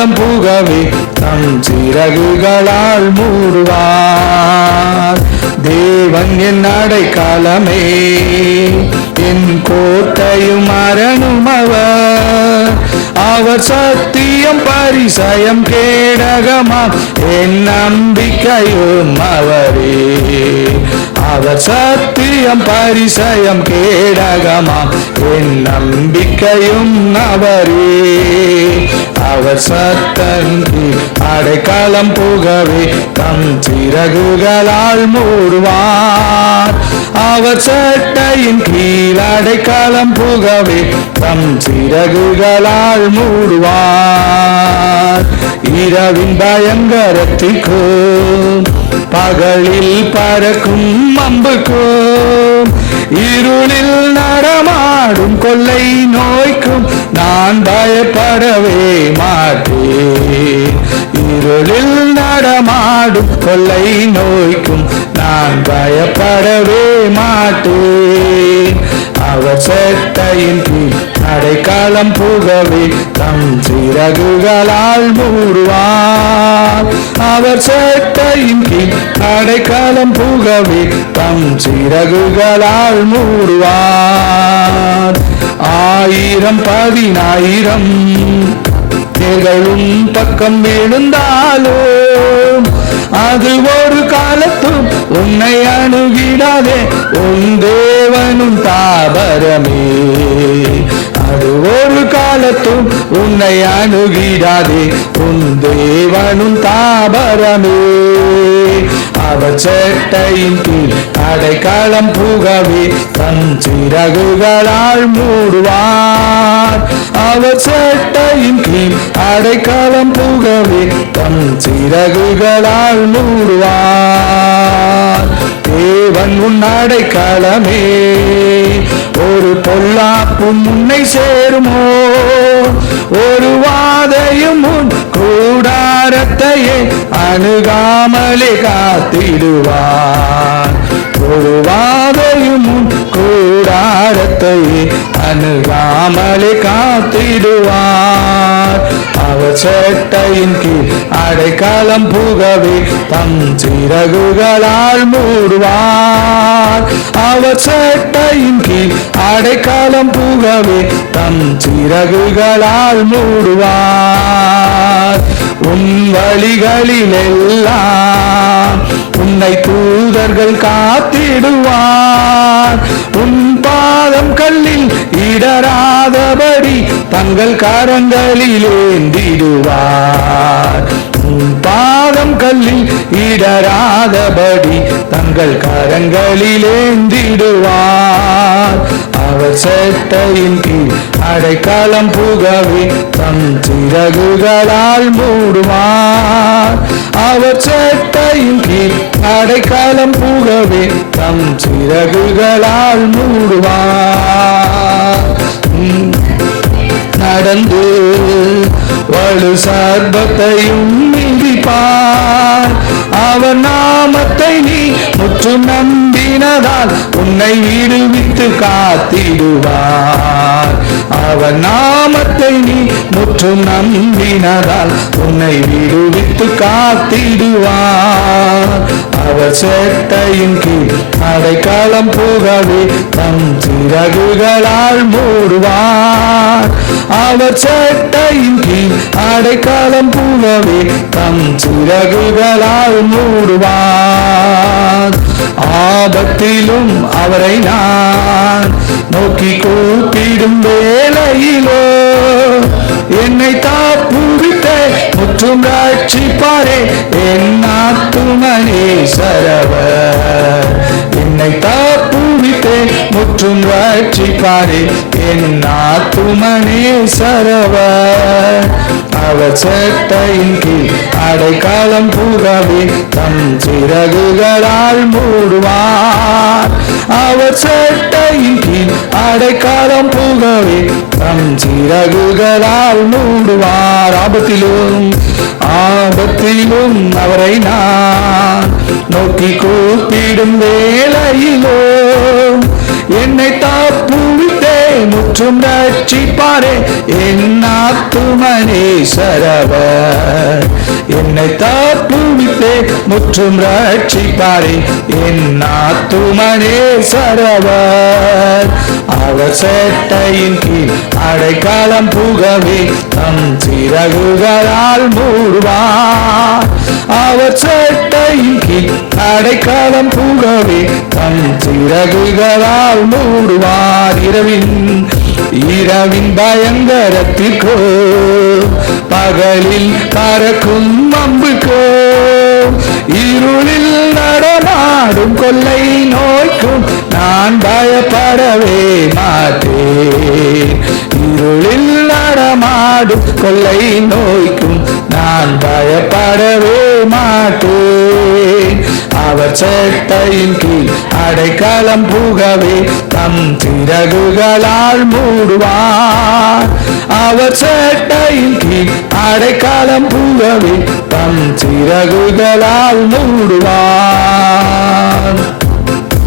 அடைக்கலம் புகவே தம் சிறகுகளால் மூடுவார். தேவன் என் அடைக்கலமே, என் கோட்டையும் அரணும் அவர். அவர் சத்தியம் பரிசயம் கேடகமாம் என் நம்பிக்கையும் அவரே. அவர் சத்தியம் பரிசயம் கேடகமாம் என் நம்பிக்கையும் அவரே. அவர் சத்தங்கி அடைக்கலம் புகவே தம் சிறகுகளால் மூடுவார். அவர் சட்டையின் கீழ் அடைக்கலம் புகவே தம் சிறகுகளால் மூடுவார். இரவின் பயங்கரத்திற்கும் பகலில் பறக்கும் அம்புக்கும் இருளில் நடமாடும் கொள்ளை நோய்க்கும் நான் பயப்படவே மாட்டேன். இருளில் நடமாடும் கொள்ளை நோய்க்கும் நான் பயப்படவே மாட்டேன். அவர் சட்டையின் கீழ் அடைக்கலம் புகவே தம் சிறகுகளால் மூடுவார். அவர் சட்டையின் கீழ் அடைக்கலம் புகவே தம் சிறகுகளால் மூடுவார். 1000 10,000 நிகழும் பக்கம் விழுந்தாலும் அது ஒரு காலத்தும் உன்னை அணுகிடாதே. உன் தேவனும் தாபரமே, அது ஒரு காலத்தும் உன்னை அணுகிடாதே. உன் தேவனும் தாபரமே. அவர் சட்டையின் கீழ் அடைக்கலம் புகவே தம் சிறகுகளால் மூடுவார். அவர் சட்டையின் கீழ் அடைக்கலம் புகவே தம் சிறகுகளால் மூடுவார். தேவன் உன் அடைக்கலமே, ஒரு பொல்லாப்பும் உன்னை சேருமோ. ஒரு வாதையும் உன் கூடாரத்தையே அணுகாமலே காத்திடுவார். ஒரு வாதையும் உன் கூடாரத்தையே அணுகாமலே காத்திடுவார். அவர் சட்டையின் கீழ் அடைக்கலம் புகவே தம் சிறகுகளால் மூடுவார். அவர் சட்டையின் கீழ் அடைக்கலம் புகவே தம் சிறகுகளால் மூடுவார். உன் வழிகளிலெல்லாம் உன்னை தூதர்கள் காத்திடுவார். உன் பாதம் கல்லில் இடராதபடி தங்கள் கரங்களில் ஏந்திடுவார். உன் பாதம் கல்லில் இடராதபடி தங்கள் கரங்களில் ஏந்திடுவார். அவர் சட்டையின் கீழ் அடைக்கலம் புகவே தம் சிறகுகளால் மூடுவார். அவர் சட்டையின் கீழ் அடைக்கலம் புகவே தம் சிறகுகளால் மூடுவார். நடந்து வலு சர்பத்தையும் மிதிப்பார். அவர் நாமத்தை நீ முற்றும் நம்பினதால் உன்னை விடுவித்து காத்திடுவார். அவர் நாமத்தை நீ முற்றும் நம்பினதால் உன்னை விடுவித்து காத்திடுவார். அவர் சட்டையின் கீழ் அடைக்கலம் புகவே தம் சிறகுகளால் மூடுவார். அவர் சட்டையின் கீழ் அடைக்கலம் புகவே தம் சிறகுகளால் மூடுவார். ஆபத்திலும் அவரை நான் நோக்கி கூப்பிடும் வேளையிலோ என்னை தாப்புவித்த முற்றும் ரட்சிப்பாரே என் ஆத்துமனே சரவர். என்னை தாப்புவித்தே முற்றும் ரட்சிப்பாரே என் ஆத்துமனே சரவர். அவர் சட்டையின் கீழ் அடைக்கலம் புகவே தம் சிறகுகளால் மூடுவார். அவர் சட்டையின் கீழ் அடைக்கலம் புகவே தம் சிறகுகளால் மூடுவார். ஆபத்திலும் அவரை நான் நோக்கி கூப்பிடும் வேளையிலோ என்னை தாப்புவித்தே முற்றும் ரட்சிப்பாரே என் ஆத்துமனே சரவர். என்னை தப்புவித்தே முற்றும் ரட்சிப்பாரே என் ஆத்துமனே சரவர். அவர் சேட்டையின் கீழ் அடைக்காலம் புகவே தம் சிறகுகளால் மூடுவார். அவர் சேட்டையின் கீழ் அடைக்காலம் புகவே தம் சிறகுகளால் மூடுவார். இரவின் பயங்கரத்திற்கோ பகலில் பறக்கும் அம்புக்கோ இருளில் நடமாடும் கொள்ளை நோய்க்கும் நான் பயப்படவே மாட்டேன். இருளில் நடமாடும் கொள்ளை நோய்க்கும் நான் பயப்படவே மாட்டேன். அவர் சேட்டையின் கீழ் அடைக்கலம் புகவே தம் சிறகுகளால் மூடுவார். அவர் சேட்டையின் கீழ் அடைக்கலம் புகவே தம் சிறகுகளால் மூடுவார்.